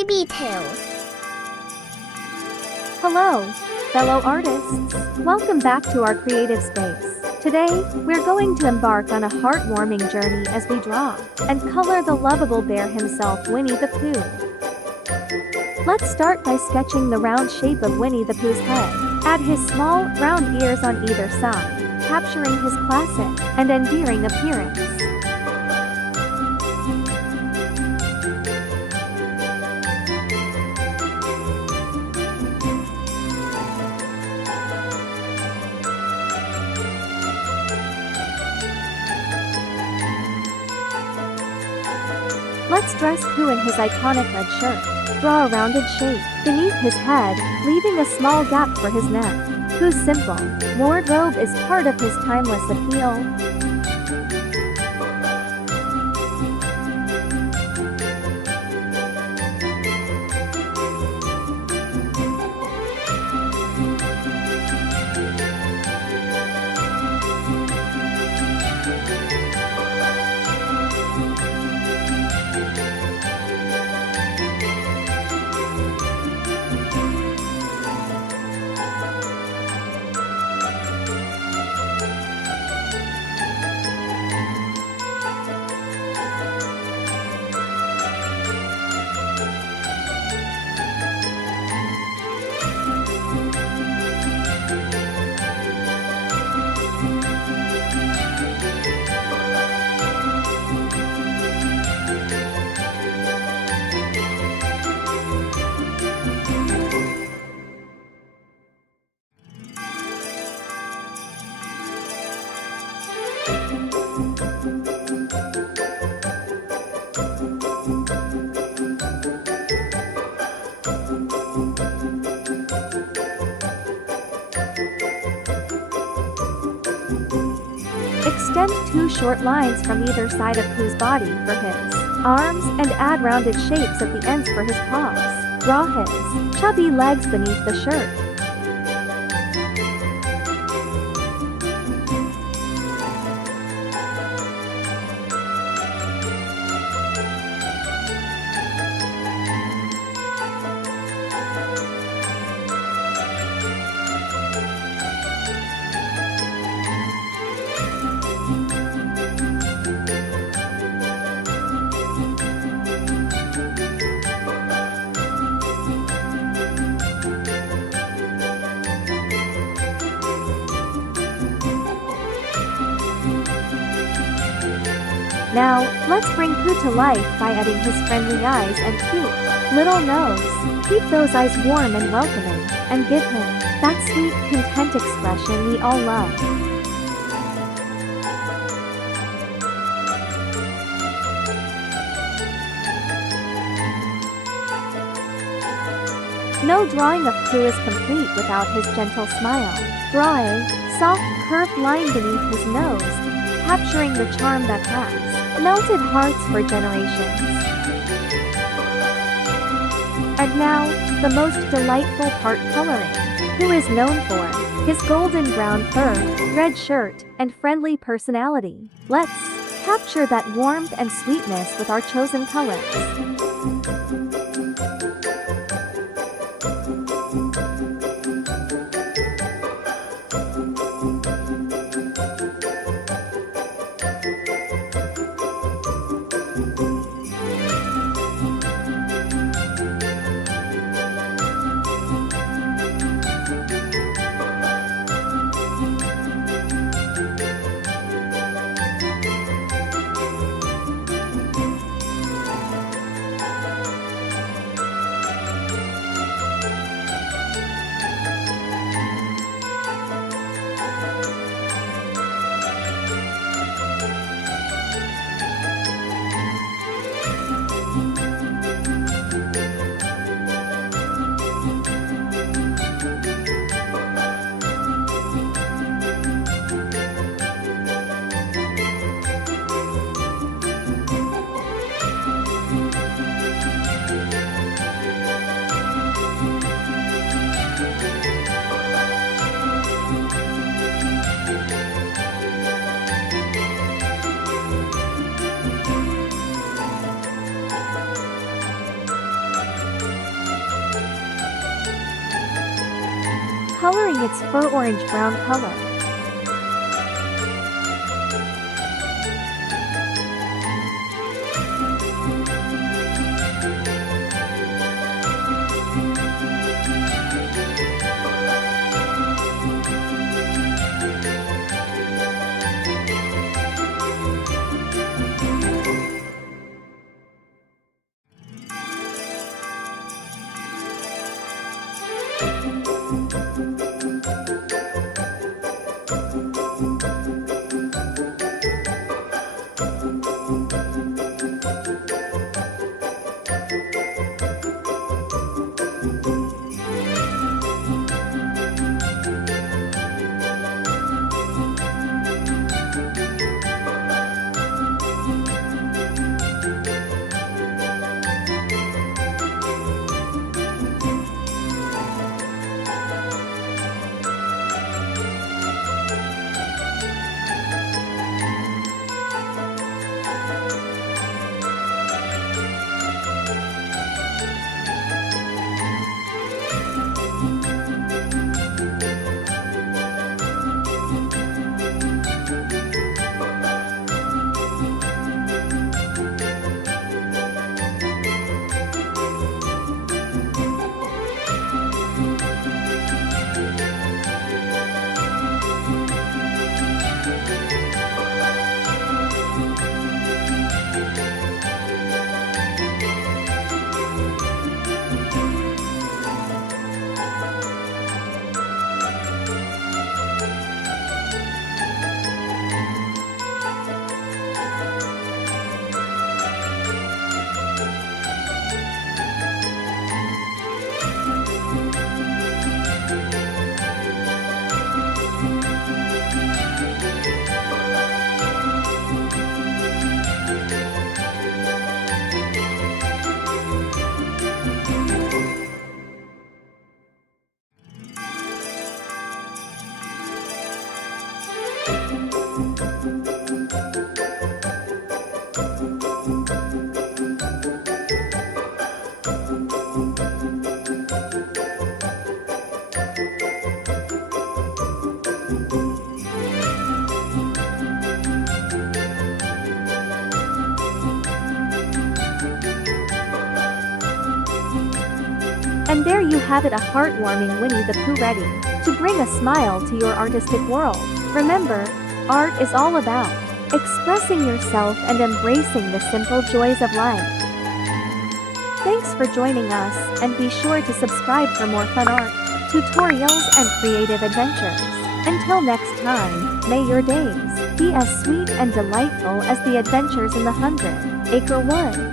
BabyTales. Hello, fellow artists. Welcome back to our creative space. Today, we're going to embark on a heartwarming journey as we draw and color the lovable bear himself, Winnie the Pooh. Let's start by sketching the round shape of Winnie the Pooh's head. Add his small, round ears on either side, capturing his classic and endearing appearance. Let's dress Pooh in his iconic red shirt. Draw a rounded shape beneath his head, leaving a small gap for his neck. Pooh's simple wardrobe is part of his timeless appeal. Extend two short lines from either side of Pooh's body for his arms and add rounded shapes at the ends for his paws. Draw his chubby legs beneath the shirt. Now, let's bring Pooh to life by adding his friendly eyes and cute little nose. Keep those eyes warm and welcoming, and give him that sweet, content expression we all love. No drawing of Pooh is complete without his gentle smile. Draw a soft, curved line beneath his nose, capturing the charm that has melted hearts for generations. And now, the most delightful part, coloring. Pooh is known for his golden brown fur, red shirt, and friendly personality. Let's capture that warmth and sweetness with our chosen colors. coloring its fur orange-brown color. And there you have it, a heartwarming Winnie the Pooh ready to bring a smile to your artistic world. Remember, art is all about expressing yourself and embracing the simple joys of life. Thanks for joining us, and be sure to subscribe for more fun art, tutorials and creative adventures. Until next time, may your days be as sweet and delightful as the adventures in the 100 Acre Wood.